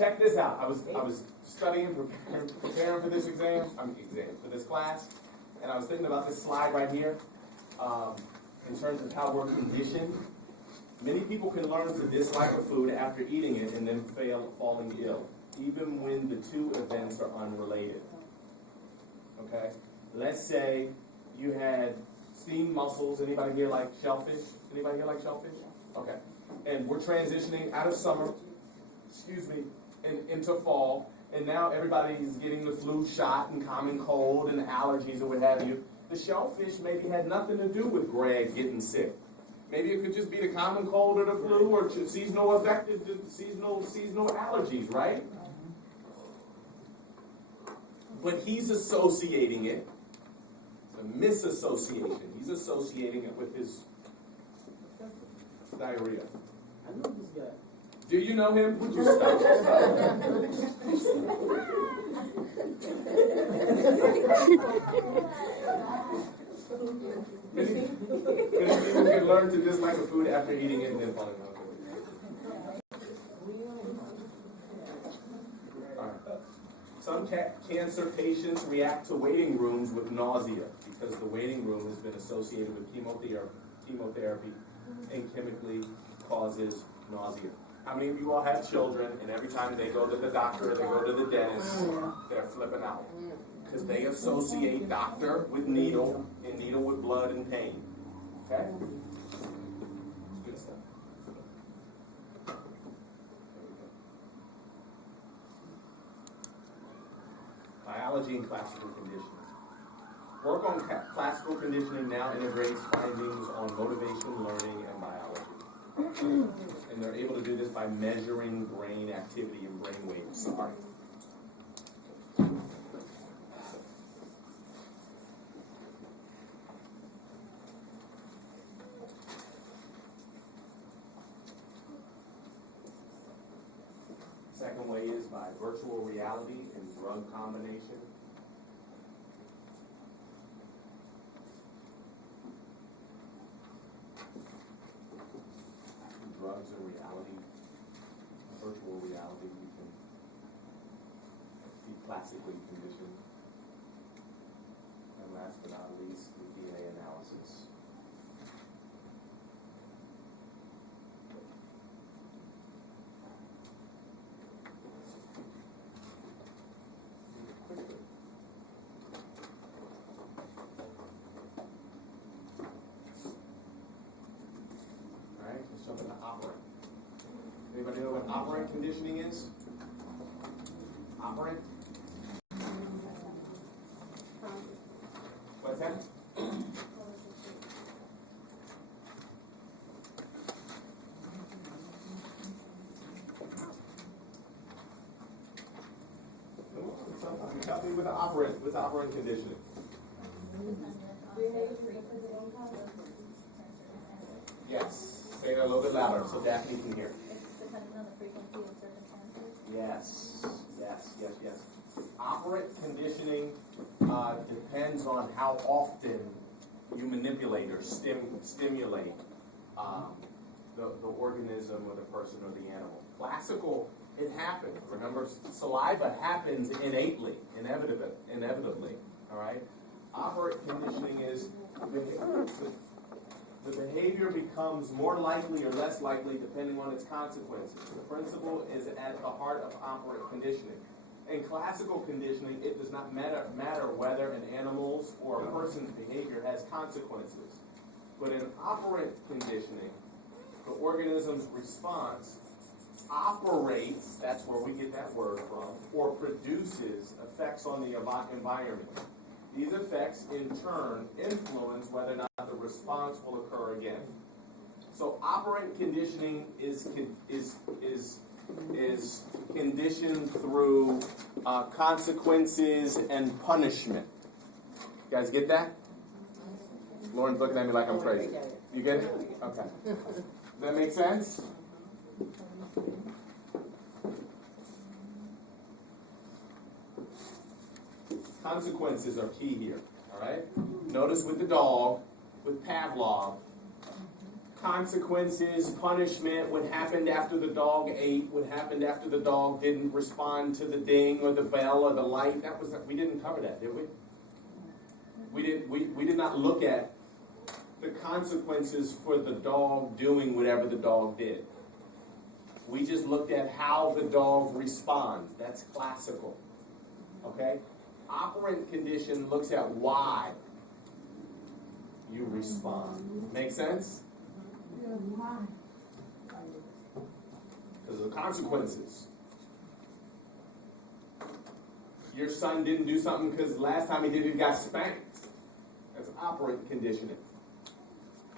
check this out. I was studying, preparing for this for this class, and I was thinking about this slide right here in terms of how we're conditioned. Many people can learn to dislike a food after eating it and then falling ill, even when the two events are unrelated. Okay? Let's say you had steamed mussels. Anybody here like shellfish? Anybody here like shellfish? Okay. And we're transitioning out of summer, and into fall, and now everybody's getting the flu shot and common cold and allergies and what have you. The shellfish maybe had nothing to do with Greg getting sick. Maybe it could just be the common cold or the flu or seasonal allergies, right? But he's associating it. It's a misassociation. He's associating it with his diarrhea. I know this guy. Do you know him? Would you stop? Many people can learn to dislike a food after eating it and then falling out. Some cancer patients react to waiting rooms with nausea because the waiting room has been associated with chemotherapy and chemically causes nausea. How many of you all have children, and every time they go to the doctor or they go to the dentist, they're flipping out? Because they associate doctor with needle and needle with blood and pain. Okay? It's good stuff. Biology and classical conditioning. Work on classical conditioning now integrates findings on motivation, learning, and biology. And they're able to do this by measuring brain activity and brain waves. Sorry. Second way is by virtual reality and drug combination. Drugs and reality, virtual reality, you can be classically conditioned. And last but not least, the DNA analysis. Operant. Anybody know what operant conditioning is? Operant? What's that? Help me with the operant. What's operant conditioning? Yes. Say it a little bit louder so Daphne can hear. It's depending on the frequency of circumstances. Yes. Operant conditioning depends on how often you manipulate or stimulate the organism or the person or the animal. Classical, it happens. Remember, saliva happens innately, inevitably. All right. Operant conditioning is the behavior becomes more likely or less likely depending on its consequences. The principle is at the heart of operant conditioning. In classical conditioning, it does not matter whether an animal's or a person's behavior has consequences. But in operant conditioning, the organism's response operates, that's where we get that word from, or produces effects on the environment. These effects, in turn, influence whether or not the response will occur again. So, operant conditioning is conditioned through consequences and punishment. You guys get that? Lauren's looking at me like I'm crazy. You get it? Okay. Does that make sense? Consequences are key here, all right? Notice with the dog, with Pavlov, consequences, punishment, what happened after the dog ate, what happened after the dog didn't respond to the ding or the bell or the light. We didn't cover that, did we? We did not look at the consequences for the dog doing whatever the dog did. We just looked at how the dog responds. That's classical. Okay? Operant condition looks at why you respond. Make sense? Because of the consequences. Your son didn't do something because last time he did it, he got spanked. That's operant conditioning.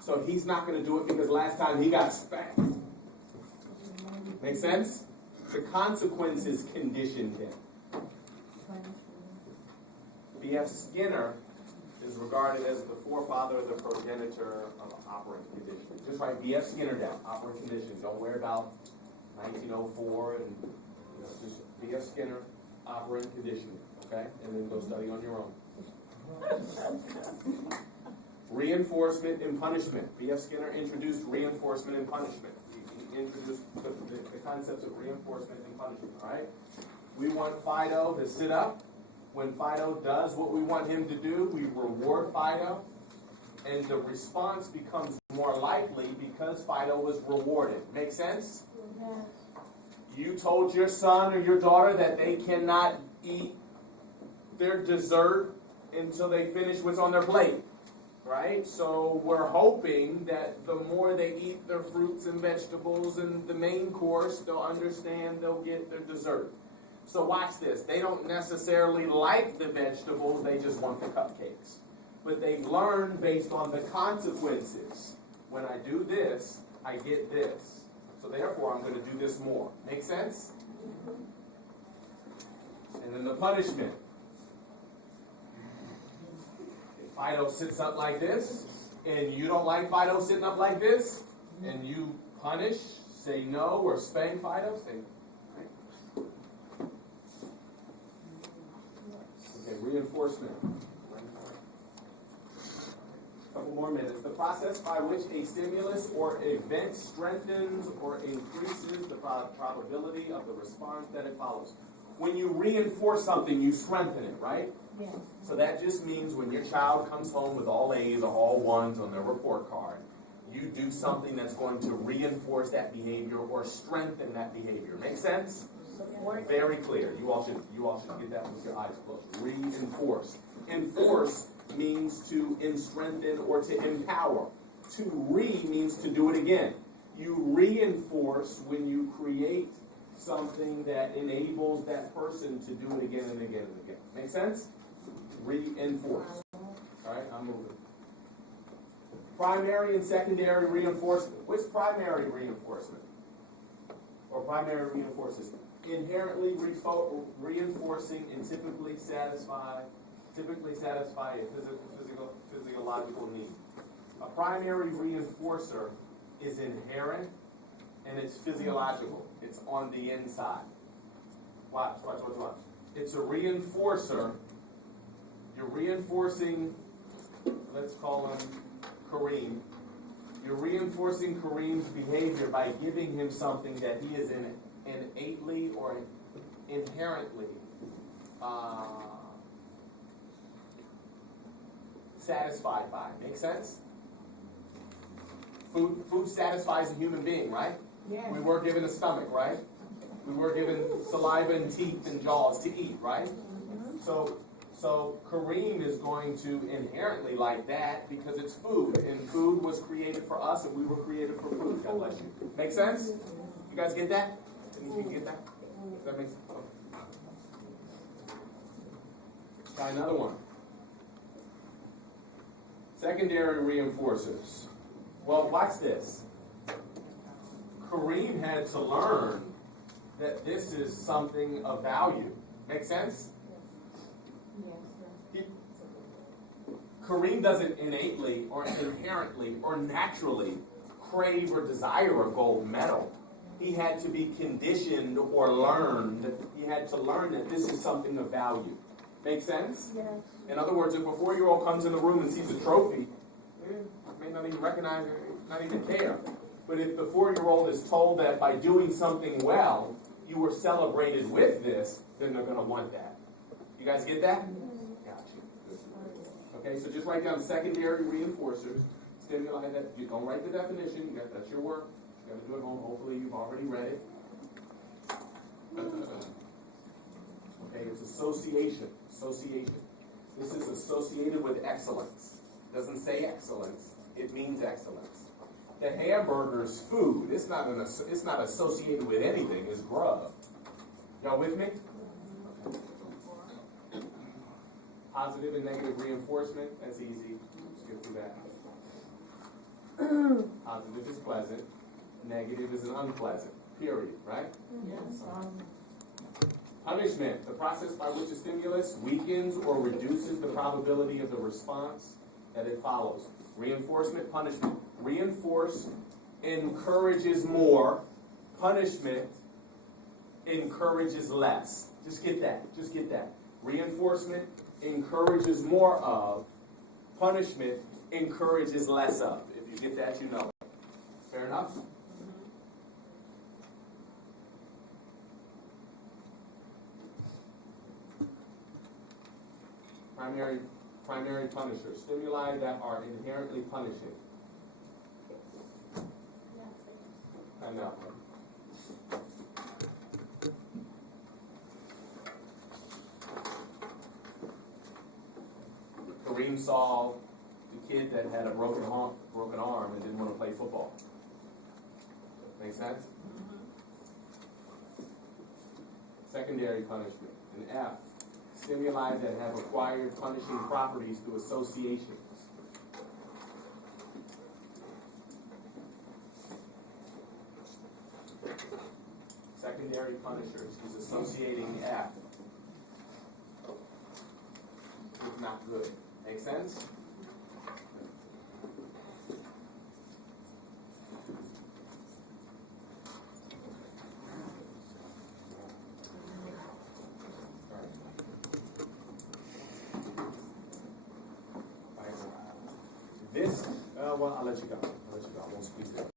So he's not going to do it because last time he got spanked. Make sense? The consequences conditioned him. B.F. Skinner is regarded as the forefather or the progenitor of operant conditioning. Just write B.F. Skinner down, operant conditioning. Don't worry about 1904 and just B.F. Skinner, operant conditioning. Okay? And then go study on your own. Reinforcement and punishment. B.F. Skinner introduced reinforcement and punishment. He introduced the concepts of reinforcement and punishment. All right? We want Fido to sit up. When Fido does what we want him to do, we reward Fido. And the response becomes more likely because Fido was rewarded. Make sense? Yes. You told your son or your daughter that they cannot eat their dessert until they finish what's on their plate. Right? So we're hoping that the more they eat their fruits and vegetables and the main course, they'll understand they'll get their dessert. So watch this. They don't necessarily like the vegetables, they just want the cupcakes. But they've learned based on the consequences. When I do this, I get this. So therefore, I'm going to do this more. Make sense? And then the punishment. If Fido sits up like this, and you don't like Fido sitting up like this, and you punish, say no, or spank Fido, say reinforcement. A couple more minutes. The process by which a stimulus or event strengthens or increases the probability of the response that it follows. When you reinforce something, you strengthen it, right? Yes. So that just means when your child comes home with all A's or all ones on their report card, you do something that's going to reinforce that behavior or strengthen that behavior. Make sense? Very clear. You all should get that with your eyes closed. Reinforce. Enforce means to strengthen or to empower. To means to do it again. You reinforce when you create something that enables that person to do it again and again and again. Make sense? Reinforce. All right, I'm moving. Primary and secondary reinforcement. What's primary reinforcement? Or primary reinforces? Inherently reinforcing and typically satisfy a physiological need. A primary reinforcer is inherent and it's physiological. It's on the inside. Watch. It's a reinforcer. You're reinforcing, let's call him Kareem. You're reinforcing Kareem's behavior by giving him something that he is innately or inherently satisfied by. Make sense? Food satisfies a human being, right? Yes. We were given a stomach, right? We were given saliva and teeth and jaws to eat, right? Mm-hmm. So Kareem is going to inherently like that because it's food. And food was created for us and we were created for food. God bless you. Make sense? You guys get that? You get that? Does that make sense? Try another one. Secondary reinforcers. Well, watch this. Kareem had to learn that this is something of value. Make sense? Kareem doesn't innately or inherently or naturally crave or desire a gold medal. He had to be conditioned or learned. He had to learn that this is something of value. Make sense? Yes. In other words, if a 4-year-old comes in the room and sees a trophy, may not even recognize it, not even care. But if the 4-year-old is told that by doing something well, you were celebrated with this, then they're going to want that. You guys get that? Got you. Okay, so just write down secondary reinforcers, stimuli that, you don't write the definition, that's your work. You got to do it at home. Hopefully you've already read it. Okay, it's association. Association. This is associated with excellence. It doesn't say excellence. It means excellence. The hamburger's food. It's not associated with anything. It's grub. Y'all with me? Positive and negative reinforcement. That's easy. Let's get through that. Positive is pleasant. Negative is an unpleasant. Period. Right? Yes. Punishment, the process by which a stimulus weakens or reduces the probability of the response that it follows. Reinforcement, punishment. Reinforce encourages more. Punishment encourages less. Just get that. Just get that. Reinforcement encourages more of. Punishment encourages less of. If you get that, you know. Fair enough? Primary punishers, stimuli that are inherently punishing. Time out. Kareem saw the kid that had a broken arm and didn't want to play football. Make sense? Secondary punishment, an F. Stimuli that have acquired punishing properties through associations. Secondary punishers. He's associating F. It's not good. Make sense? This, well, I'll let you go. I won't speak to it.